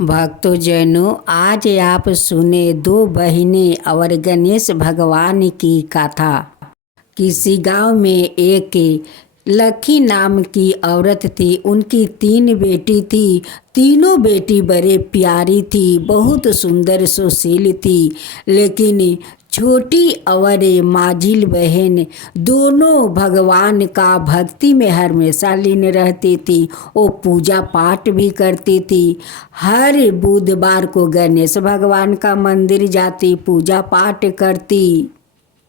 भक्तजनों, आज आप सुने दो बहनें और गणेश भगवान की कथा। किसी गांव में एक लक्की नाम की औरत थी। उनकी 3 बेटी थी। तीनों बेटी बड़े प्यारी थी, बहुत सुंदर सुशील थी। लेकिन छोटी और माझिल बहन दोनों भगवान का भक्ति में हमेशा लीन रहती थी। वो पूजा पाठ भी करती थी। हर बुधवार को गणेश भगवान का मंदिर जाती, पूजा पाठ करती।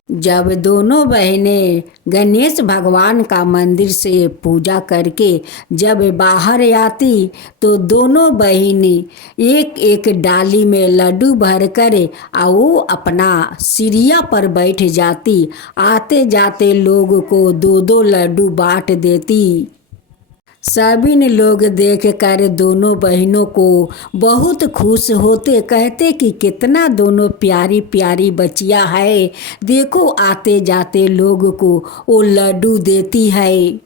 जब दोनों बहनें गणेश भगवान का मंदिर से पूजा करके जब बाहर आती तो दोनों बहनें एक एक डाली में लड्डू भर कर वो अपना सीढ़िया पर बैठ जाती। आते जाते लोग को 2-2 लड्डू बांट देती। सभी ने लोग देख कर दोनों बहनों को बहुत खुश होते, कहते कि कितना दोनों प्यारी प्यारी बच्चियां है। देखो आते जाते लोग को वो लड्डू देती है।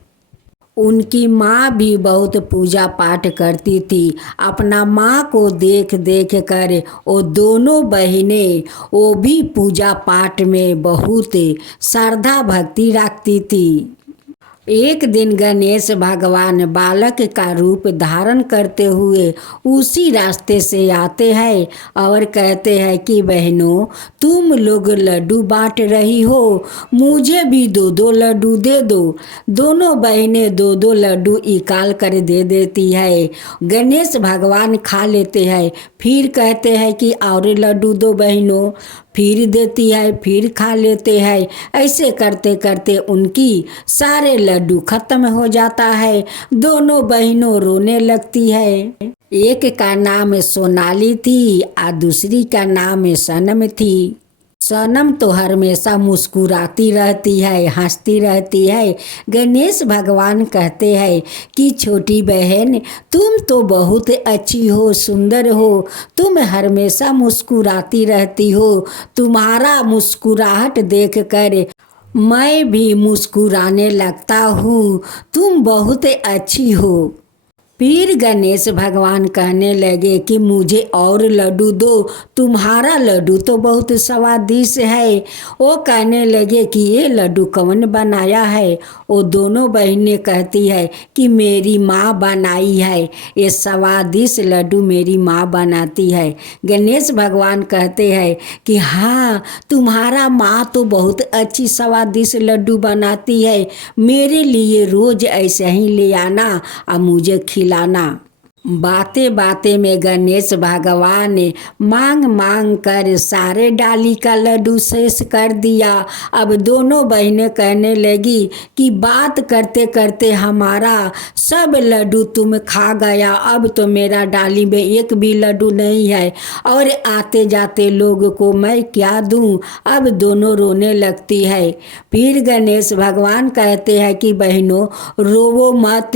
उनकी माँ भी बहुत पूजा पाठ करती थी। अपना माँ को देख देख कर वो दोनों बहनें वो भी पूजा पाठ में बहुत श्रद्धा भक्ति रखती थी। एक दिन गणेश भगवान बालक का रूप धारण करते हुए उसी रास्ते से आते हैं और कहते हैं कि बहनों, तुम लोग लड्डू बांट रही हो, मुझे भी 2-2 लड्डू दे दो। दोनों बहनें 2-2 लड्डू निकाल कर दे देती है। गणेश भगवान खा लेते हैं, फिर कहते हैं कि और लड्डू दो बहनों, फिर देती है, फिर खा लेते हैं। ऐसे करते करते उनकी सारे लड्डू खत्म हो जाता है। दोनों बहनों रोने लगती है। एक का नाम सोनाली थी और दूसरी का नाम सनम थी। सनम तो हमेशा मुस्कुराती रहती है, हंसती रहती है। गणेश भगवान कहते हैं कि छोटी बहन, तुम तो बहुत अच्छी हो, सुंदर हो, तुम हमेशा मुस्कुराती रहती हो। तुम्हारा मुस्कुराहट देखकर मैं भी मुस्कुराने लगता हूँ। तुम बहुत अच्छी हो। फिर गणेश भगवान कहने लगे कि मुझे और लड्डू दो, तुम्हारा लड्डू तो बहुत स्वादिष्ट है। वो कहने लगे कि ये लड्डू कौन बनाया है। वो दोनों बहनें कहती है कि मेरी माँ बनाई है, ये स्वादिष्ट लड्डू मेरी माँ बनाती है। गणेश भगवान कहते हैं कि हाँ, तुम्हारा माँ तो बहुत अच्छी स्वादिष्ट लड्डू बनाती है, मेरे लिए रोज ऐसे ही ले आना और मुझे खिलाना। बातें बातें में गणेश भगवान ने मांग मांग कर सारे डाली का लड्डू शेष कर दिया। अब दोनों बहनें कहने लगी कि बात करते करते हमारा सब लड्डू तुम खा गया, अब तो मेरा डाली में एक भी लड्डू नहीं है और आते जाते लोग को मैं क्या दूं। अब दोनों रोने लगती है। फिर गणेश भगवान कहते हैं कि बहनों, रोवो मत,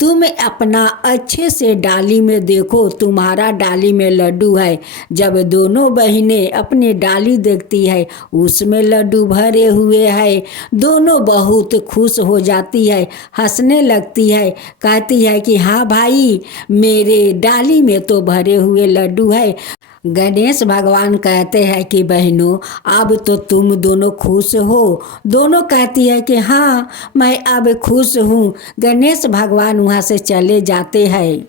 तुम अपना अच्छे से डाली में देखो, तुम्हारा डाली में लड्डू है। जब दोनों बहनें अपनी डाली देखती है, उसमें लड्डू भरे हुए हैं। दोनों बहुत खुश हो जाती है, हंसने लगती है, कहती है कि हाँ भाई, मेरे डाली में तो भरे हुए लड्डू है। गणेश भगवान कहते हैं कि बहनों, अब तो तुम दोनों खुश हो। दोनों कहती है कि हाँ, मैं अब खुश हूँ। गणेश भगवान वहाँ से चले जाते हैं।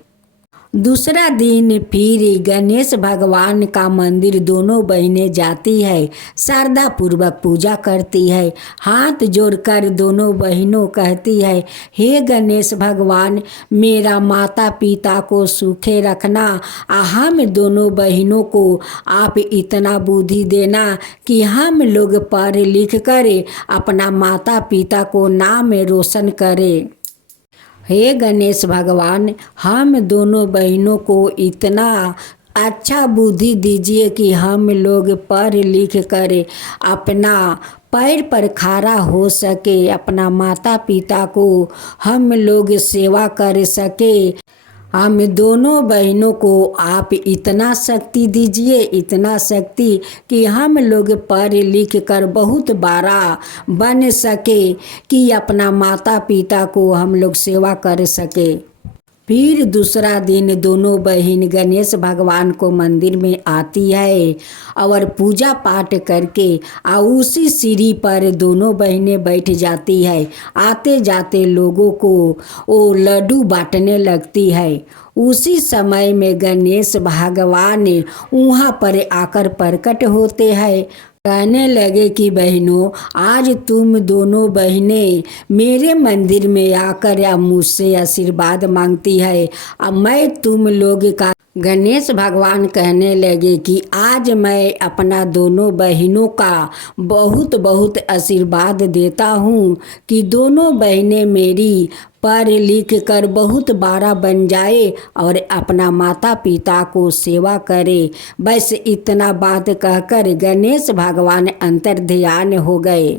दूसरा दिन फिर गणेश भगवान का मंदिर दोनों बहनें जाती है, श्रद्धा पूर्वक पूजा करती है। हाथ जोड़कर दोनों बहनों कहती है, हे गणेश भगवान, मेरा माता पिता को सूखे रखना। हम दोनों बहनों को आप इतना बुद्धि देना कि हम लोग पढ़ लिख कर अपना माता पिता को नाम रोशन करें। हे गणेश भगवान, हम दोनों बहनों को इतना अच्छा बुद्धि दीजिए कि हम लोग पढ़ लिख कर अपना पैर पर खड़ा हो सके, अपना माता पिता को हम लोग सेवा कर सके। हम दोनों बहनों को आप इतना शक्ति दीजिए, इतना शक्ति कि हम लोग पढ़ लिख कर बहुत बड़ा बन सके, कि अपना माता पिता को हम लोग सेवा कर सके। फिर दूसरा दिन दोनों बहन गणेश भगवान को मंदिर में आती है और पूजा पाठ करके उसी सीढ़ी पर दोनों बहनें बैठ जाती है। आते जाते लोगों को वो लड्डू बांटने लगती है। उसी समय में गणेश भगवान वहाँ पर आकर प्रकट होते हैं। कहने लगे कि बहनों, आज तुम दोनों बहनें मेरे मंदिर में आकर या मुझसे आशीर्वाद मांगती है। अब मैं तुम लोग का गणेश भगवान कहने लगे कि आज मैं अपना दोनों बहनों का बहुत बहुत आशीर्वाद देता हूँ कि दोनों बहनें मेरी पढ़ लिख कर बहुत बड़ा बन जाए और अपना माता पिता को सेवा करे। बस इतना बात कहकर गणेश भगवान अंतर्ध्यान हो गए।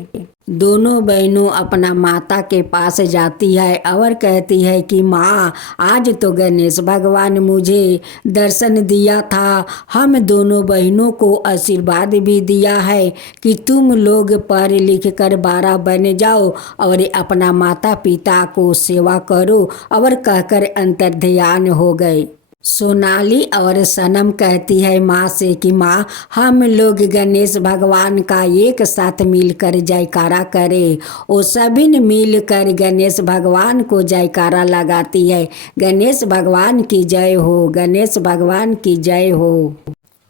दोनों बहनों अपना माता के पास जाती है और कहती है कि माँ, आज तो गणेश भगवान मुझे दर्शन दिया था। हम दोनों बहनों को आशीर्वाद भी दिया है कि तुम लोग पढ़ लिख कर बड़ा बन जाओ और अपना माता पिता को सेवा करो। और कहकर अंतर्ध्यान हो गए। सोनाली और सनम कहती है माँ से कि माँ, हम लोग गणेश भगवान का एक साथ मिलकर जयकारा करें। वो सभी ने मिलकर गणेश भगवान को जयकारा लगाती है। गणेश भगवान की जय हो, गणेश भगवान की जय हो।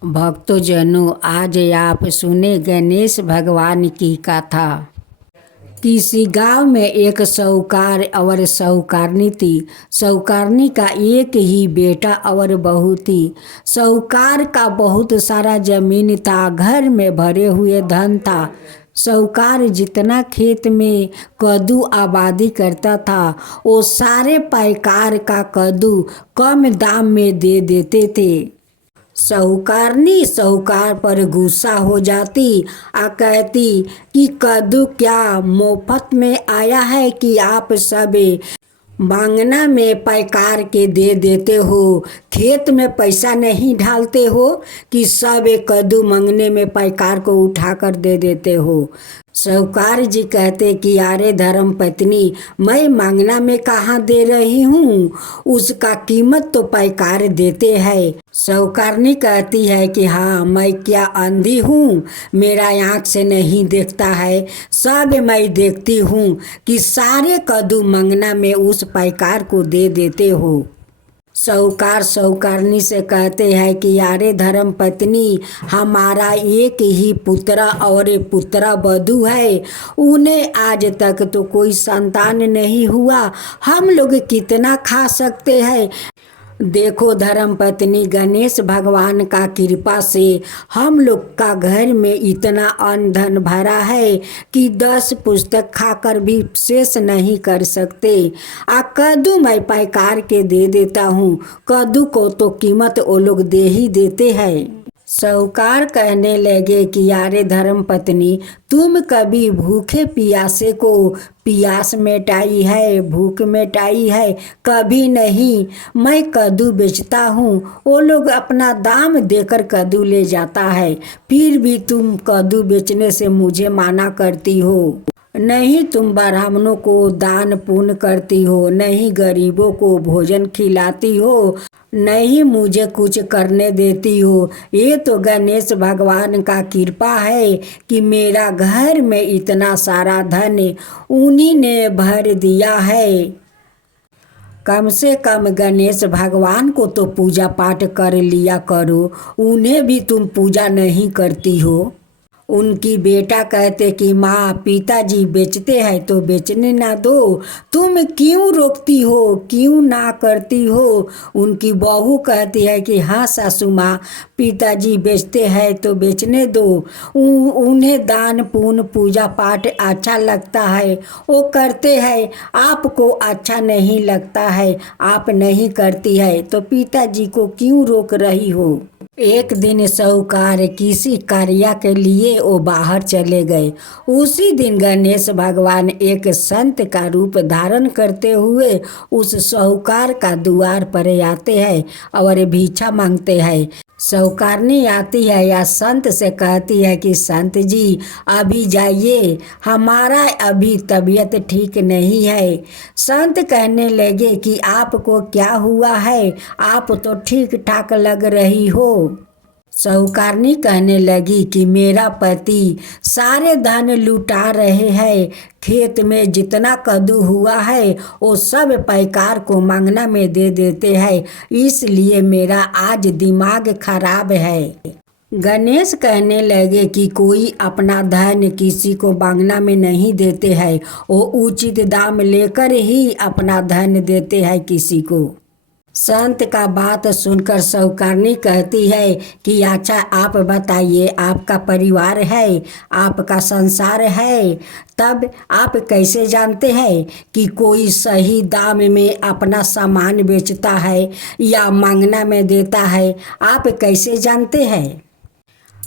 भक्तजनों, आज आप सुने गणेश भगवान की कथा। किसी गांव में एक साहूकार और साहूकारनी थी। साहूकारनी का एक ही बेटा और बहू थी। साहूकार का बहुत सारा जमीन था, घर में भरे हुए धन था। साहूकार जितना खेत में कद्दू आबादी करता था, वो सारे पैकार का कद्दू कम दाम में दे देते थे। साहूकारनी साहूकार पर गुस्सा हो जाती और कहती कि कद्दू क्या मुफ्त में आया है कि आप सब मांगना में पैकार के दे देते हो? खेत में पैसा नहीं डालते हो कि सब कद्दू मांगने में पैकार को उठाकर दे देते हो? साहूकार जी कहते कि अरे धर्म पत्नी, मैं मांगना में कहाँ दे रही हूँ, उसका कीमत तो पैकार देते हैं। साहूकारनी कहती है कि हाँ, मैं क्या अंधी हूँ? मेरा आँख से नहीं देखता है? सब मैं देखती हूँ कि सारे कद्दू मांगना में उस पैकार को दे देते हो। साहूकार साहूकारनी से कहते हैं कि यारे धर्म पत्नी, हमारा एक ही पुत्र और पुत्रा बधू है। उन्हें आज तक तो कोई संतान नहीं हुआ। हम लोग कितना खा सकते हैं? देखो धर्म पत्नी, गणेश भगवान का कृपा से हम लोग का घर में इतना अन्न धन भरा है कि 10 पुस्तक खाकर भी शेष नहीं कर सकते। कद्दू मैं पैकार के दे देता हूँ। कद्दू को तो कीमत वो लोग दे ही देते हैं। साहूकार कहने लगे कि यारे धर्म पत्नी, तुम कभी भूखे प्यासे को प्यास मिटाई है, भूख मिटाई है? कभी नहीं। मैं कद्दू बेचता हूँ, वो लोग अपना दाम देकर कद्दू ले जाता है, फिर भी तुम कद्दू बेचने से मुझे माना करती हो। नहीं तुम ब्राह्मणों को दान पुण्य करती हो, नहीं गरीबों को भोजन खिलाती हो, नहीं मुझे कुछ करने देती हो। ये तो गणेश भगवान का कृपा है कि मेरा घर में इतना सारा धन उन्हीं ने भर दिया है। कम से कम गणेश भगवान को तो पूजा पाठ कर लिया करो, उन्हें भी तुम पूजा नहीं करती हो। उनकी बेटा कहते कि माँ, पिताजी बेचते हैं तो बेचने ना दो, तुम क्यों रोकती हो, क्यों ना करती हो? उनकी बहू कहती है कि हाँ सासू माँ, पिताजी बेचते हैं तो बेचने दो। उन्हें दान पुण्य पूजा पाठ अच्छा लगता है, वो करते हैं। आपको अच्छा नहीं लगता है, आप नहीं करती है, तो पिताजी को क्यों रोक रही हो? एक दिन साहूकार किसी कार्य के लिए वो बाहर चले गए। उसी दिन गणेश भगवान एक संत का रूप धारण करते हुए उस साहूकार का द्वार पर आते हैं और भिक्षा मांगते हैं। सौकारनी आती है या संत से कहती है कि संत जी अभी जाइए, हमारा अभी तबीयत ठीक नहीं है। संत कहने लगे कि आपको क्या हुआ है, आप तो ठीक ठाक लग रही हो। सौकारनी कहने लगी कि मेरा पति सारे धन लुटा रहे हैं, खेत में जितना कद्दू हुआ है वो सब पैकार को मांगना में दे देते हैं, इसलिए मेरा आज दिमाग खराब है। गणेश कहने लगे कि कोई अपना धन किसी को मांगना में नहीं देते हैं, वो उचित दाम लेकर ही अपना धन देते हैं किसी को। संत का बात सुनकर सौकारनी कहती है कि अच्छा आप बताइए, आपका परिवार है, आपका संसार है, तब आप कैसे जानते हैं कि कोई सही दाम में अपना सामान बेचता है या मांगना में देता है, आप कैसे जानते हैं।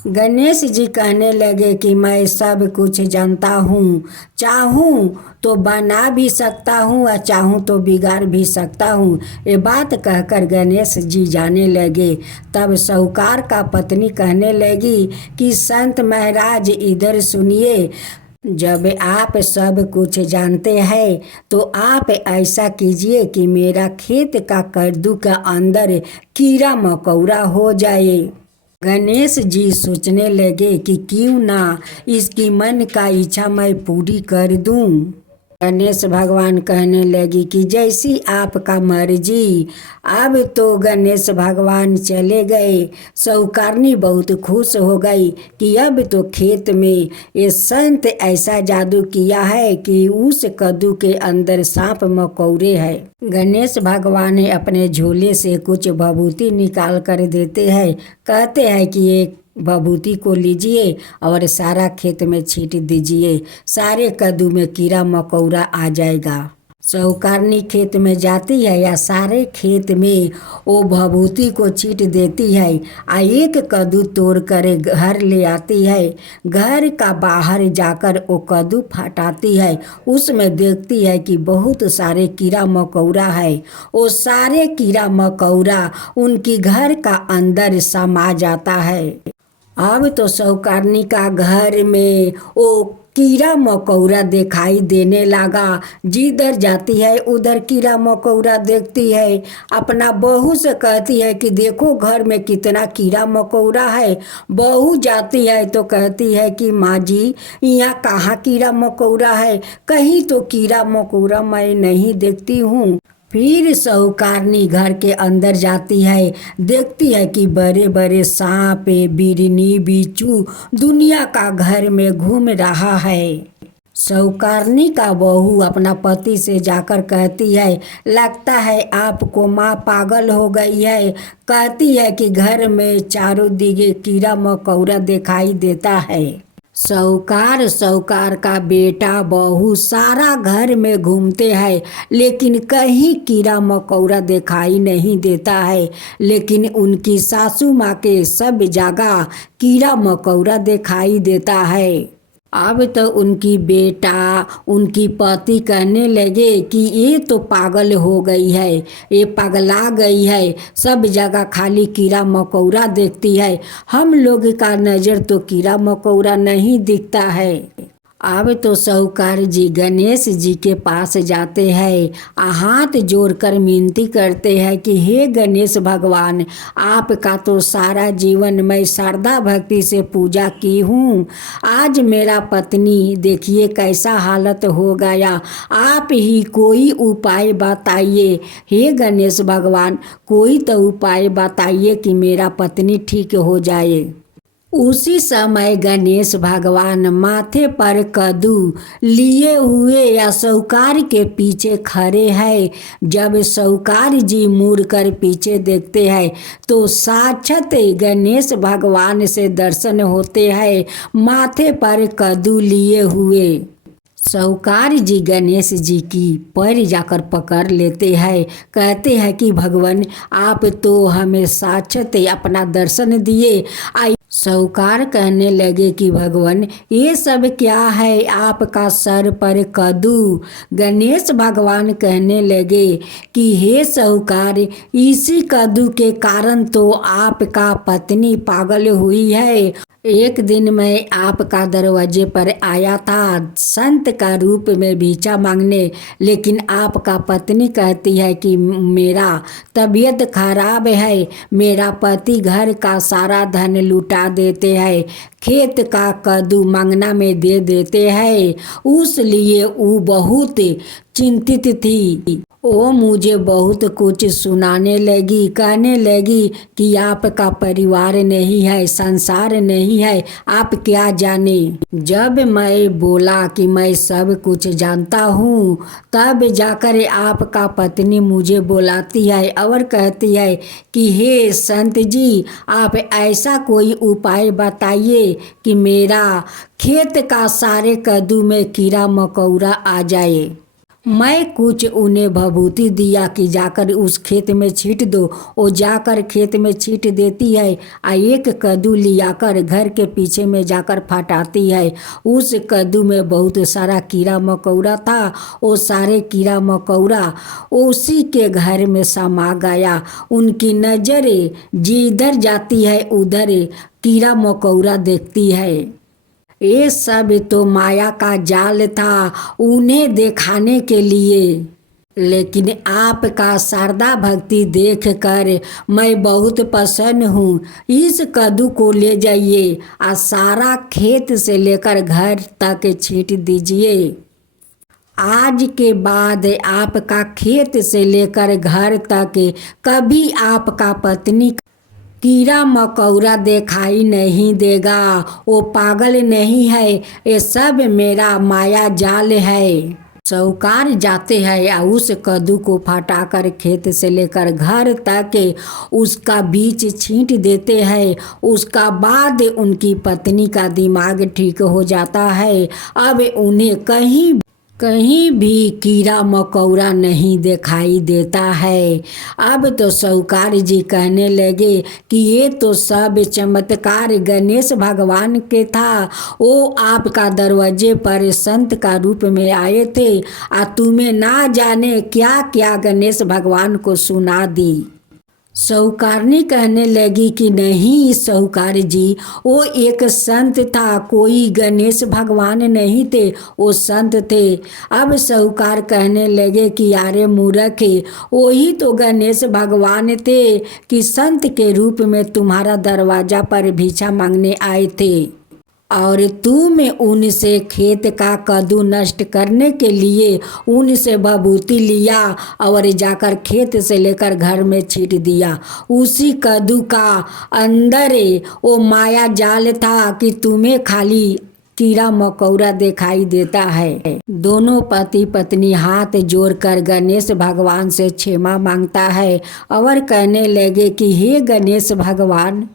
गणेश जी कहने लगे कि मैं सब कुछ जानता हूँ, चाहूँ तो बना भी सकता हूँ और चाहूँ तो बिगाड़ भी सकता हूँ। ये बात कहकर गणेश जी जाने लगे। तब साहूकार का पत्नी कहने लगी कि संत महाराज इधर सुनिए, जब आप सब कुछ जानते हैं तो आप ऐसा कीजिए कि मेरा खेत का कद्दू का अंदर कीड़ा मकोड़ा हो जाए। गणेश जी सोचने लगे कि क्यों ना इसकी मन का इच्छा मैं पूरी कर दूं। गणेश भगवान कहने लगी कि जैसी आपका मर्जी। अब तो गणेश भगवान चले गए। साहूकारनी बहुत खुश हो गई कि अब तो खेत में ये संत ऐसा जादू किया है कि उस कद्दू के अंदर सांप मकोड़े है। गणेश भगवान अपने झोले से कुछ भभूति निकाल कर देते हैं, कहते हैं कि एक भभूति को लीजिए और सारा खेत में छींट दीजिए, सारे कद्दू में कीड़ा मकोड़ा आ जाएगा। साहूकारनी खेत में जाती है या सारे खेत में वो भभूति को छींट देती है, एक कद्दू तोड़ कर घर ले आती है। घर का बाहर जाकर वो कद्दू फटाती है, उसमें देखती है कि बहुत सारे कीड़ा मकोड़ा है। वो सारे कीड़ा मकोड़ा उनकी घर का अंदर समा जाता है। अब तो साहूकारनी का घर में वो कीड़ा मकोड़ा दिखाई देने लगा। जिधर जाती है उधर कीड़ा मकोड़ा देखती है। अपना बहू से कहती है कि देखो घर में कितना कीड़ा मकोड़ा है। बहू जाती है तो कहती है कि माँ जी यहाँ कहाँ कीड़ा मकोड़ा है, कहीं तो कीड़ा मकोड़ा मैं नहीं देखती हूँ। फिर साहूकारनी घर के अंदर जाती है, देखती है कि बड़े बड़े सांप बिरनी बिच्छू दुनिया का घर में घूम रहा है। साहूकारनी का बहू अपना पति से जाकर कहती है, लगता है आपको माँ पागल हो गई है। कहती है कि घर में चारों दिगे कीड़ा मकोड़ा दिखाई देता है। साहूकार का बेटा बहू सारा घर में घूमते हैं, लेकिन कहीं कीड़ा मकोड़ा दिखाई नहीं देता है। लेकिन उनकी सासू माँ के सब जगह कीड़ा मकोड़ा दिखाई देता है। अब तो उनकी बेटा उनकी पति कहने लगे कि ये तो पागल हो गई है, ये पगला गई है, सब जगह खाली कीड़ा मकोड़ा देखती है, हम लोग का नज़र तो कीड़ा मकोड़ा नहीं दिखता है। अब तो साहूकार जी गणेश जी के पास जाते हैं, हाथ जोड़कर विनती करते हैं कि हे गणेश भगवान, आपका तो सारा जीवन मैं श्रद्धा भक्ति से पूजा की हूँ। आज मेरा पत्नी देखिए कैसा हालत हो गया, आप ही कोई उपाय बताइए। हे गणेश भगवान, कोई तो उपाय बताइए कि मेरा पत्नी ठीक हो जाए। उसी समय गणेश भगवान माथे पर कद्दू लिए हुए या साहूकार के पीछे खड़े हैं। जब साहूकार जी मुड़कर पीछे देखते हैं तो साक्षात गणेश भगवान से दर्शन होते हैं, माथे पर कद्दू लिए हुए। साहूकार जी गणेश जी की पैर जाकर पकड़ लेते हैं, कहते हैं कि भगवान आप तो हमें साक्षात अपना दर्शन दिए। साहूकार कहने लगे कि भगवान ये सब क्या है आपका सर पर कद्दू। गणेश भगवान कहने लगे कि हे साहूकार इसी कद्दू के कारण तो आपका पत्नी पागल हुई है। एक दिन मैं आपका दरवाजे पर आया था संत का रूप में भिक्षा मांगने, लेकिन आपका पत्नी कहती है कि मेरा तबीयत खराब है, मेरा पति घर का सारा धन लुटा देते हैं, खेत का कद्दू मांगना में दे देते हैं। उस लिए वो बहुत चिंतित थी। वो मुझे बहुत कुछ सुनाने लगी, कहने लगी कि आपका परिवार नहीं है, संसार नहीं है, आप क्या जाने। जब मैं बोला कि मैं सब कुछ जानता हूँ, तब जाकर आपका पत्नी मुझे बुलाती है और कहती है कि हे संत जी आप ऐसा कोई उपाय बताइए कि मेरा खेत का सारे कद्दू में कीड़ा मकोड़ा आ जाए। मैं कुछ उन्हें भभूति दिया कि जाकर उस खेत में छींट दो। वो जाकर खेत में छींट देती है और एक कद्दू लियाकर घर के पीछे में जाकर फटाती है। उस कद्दू में बहुत सारा कीड़ा मकोड़ा था। वो सारे कीड़ा मकोड़ा उसी के घर में समा गया। उनकी नज़रें जिधर जाती है उधर कीड़ा मकोड़ा देखती है। ये सब तो माया का जाल था उन्हें दिखाने के लिए, लेकिन आपका शारदा भक्ति देखकर मैं बहुत प्रसन्न हूँ। इस कद्दू को ले जाइए और सारा खेत से लेकर घर तक छींट दीजिए। आज के बाद आपका खेत से लेकर घर तक कभी आपका पत्नी कीड़ा मकोड़ा दिखाई नहीं देगा। वो पागल नहीं है, ये सब मेरा माया जाल है। साहूकार जाते हैं और उस कद्दू को फटाकर खेत से लेकर घर तक उसका बीज छींट देते हैं। उसका बाद उनकी पत्नी का दिमाग ठीक हो जाता है। अब उन्हें कहीं भी कीड़ा मकोड़ा नहीं दिखाई देता है। अब तो साहूकार जी कहने लगे कि ये तो सब चमत्कार गणेश भगवान के था। वो आपका दरवाजे पर संत का रूप में आए थे और तुम्हें ना जाने क्या क्या गणेश भगवान को सुना दी। साहूकारनी कहने लगी कि नहीं साहूकार जी वो एक संत था, कोई गणेश भगवान नहीं थे, वो संत थे। अब साहूकार कहने लगे कि यारे मूर्ख वही तो गणेश भगवान थे कि संत के रूप में तुम्हारा दरवाजा पर भिक्षा मांगने आए थे और तुम उनसे खेत का कद्दू नष्ट करने के लिए उनसे भभूति लिया और जाकर खेत से लेकर घर में छींट दिया। उसी कद्दू का अंदर वो माया जाल था कि तुम्हें खाली कीड़ा मकोड़ा दिखाई देता है। दोनों पति पत्नी हाथ जोड़कर गणेश भगवान से क्षमा मांगता है और कहने लगे कि हे गणेश भगवान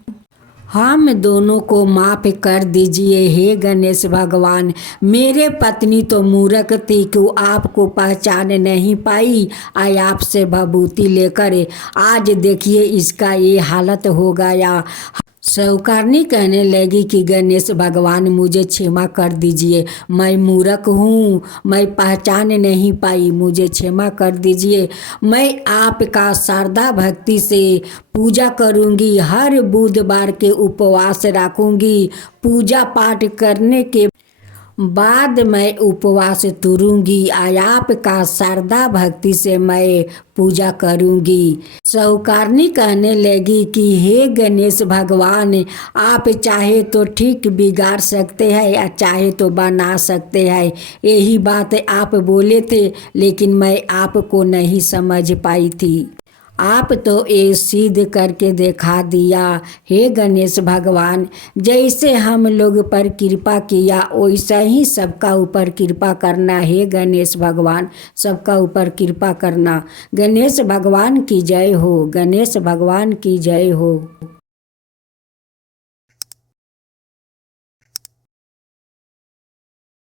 हम दोनों को माफ़ कर दीजिए। हे गणेश भगवान मेरे पत्नी तो मूर्ख थी कि आपको पहचान नहीं पाई, आई आपसे भभूति लेकर आज देखिए इसका ये हालत हो गया। साहूकारनी कहने लगी कि गणेश भगवान मुझे क्षमा कर दीजिए, मैं मूर्ख हूँ, मैं पहचान नहीं पाई, मुझे क्षमा कर दीजिए। मैं आपका शारदा भक्ति से पूजा करूँगी, हर बुधवार के उपवास रखूँगी, पूजा पाठ करने के बाद मैं उपवास तुरूंगी, आपका शारदा भक्ति से मैं पूजा करूंगी। साहूकारनी कहने लगी कि हे गणेश भगवान आप चाहे तो ठीक बिगाड़ सकते हैं या चाहे तो बना सकते हैं, यही बात आप बोले थे लेकिन मैं आपको नहीं समझ पाई थी। आप तो ये सिद्ध करके दिखा दिया। हे गणेश भगवान जैसे हम लोग पर कृपा किया वैसा ही सबका ऊपर कृपा करना। हे गणेश भगवान सबका ऊपर कृपा करना। गणेश भगवान की जय हो, गणेश भगवान की जय हो।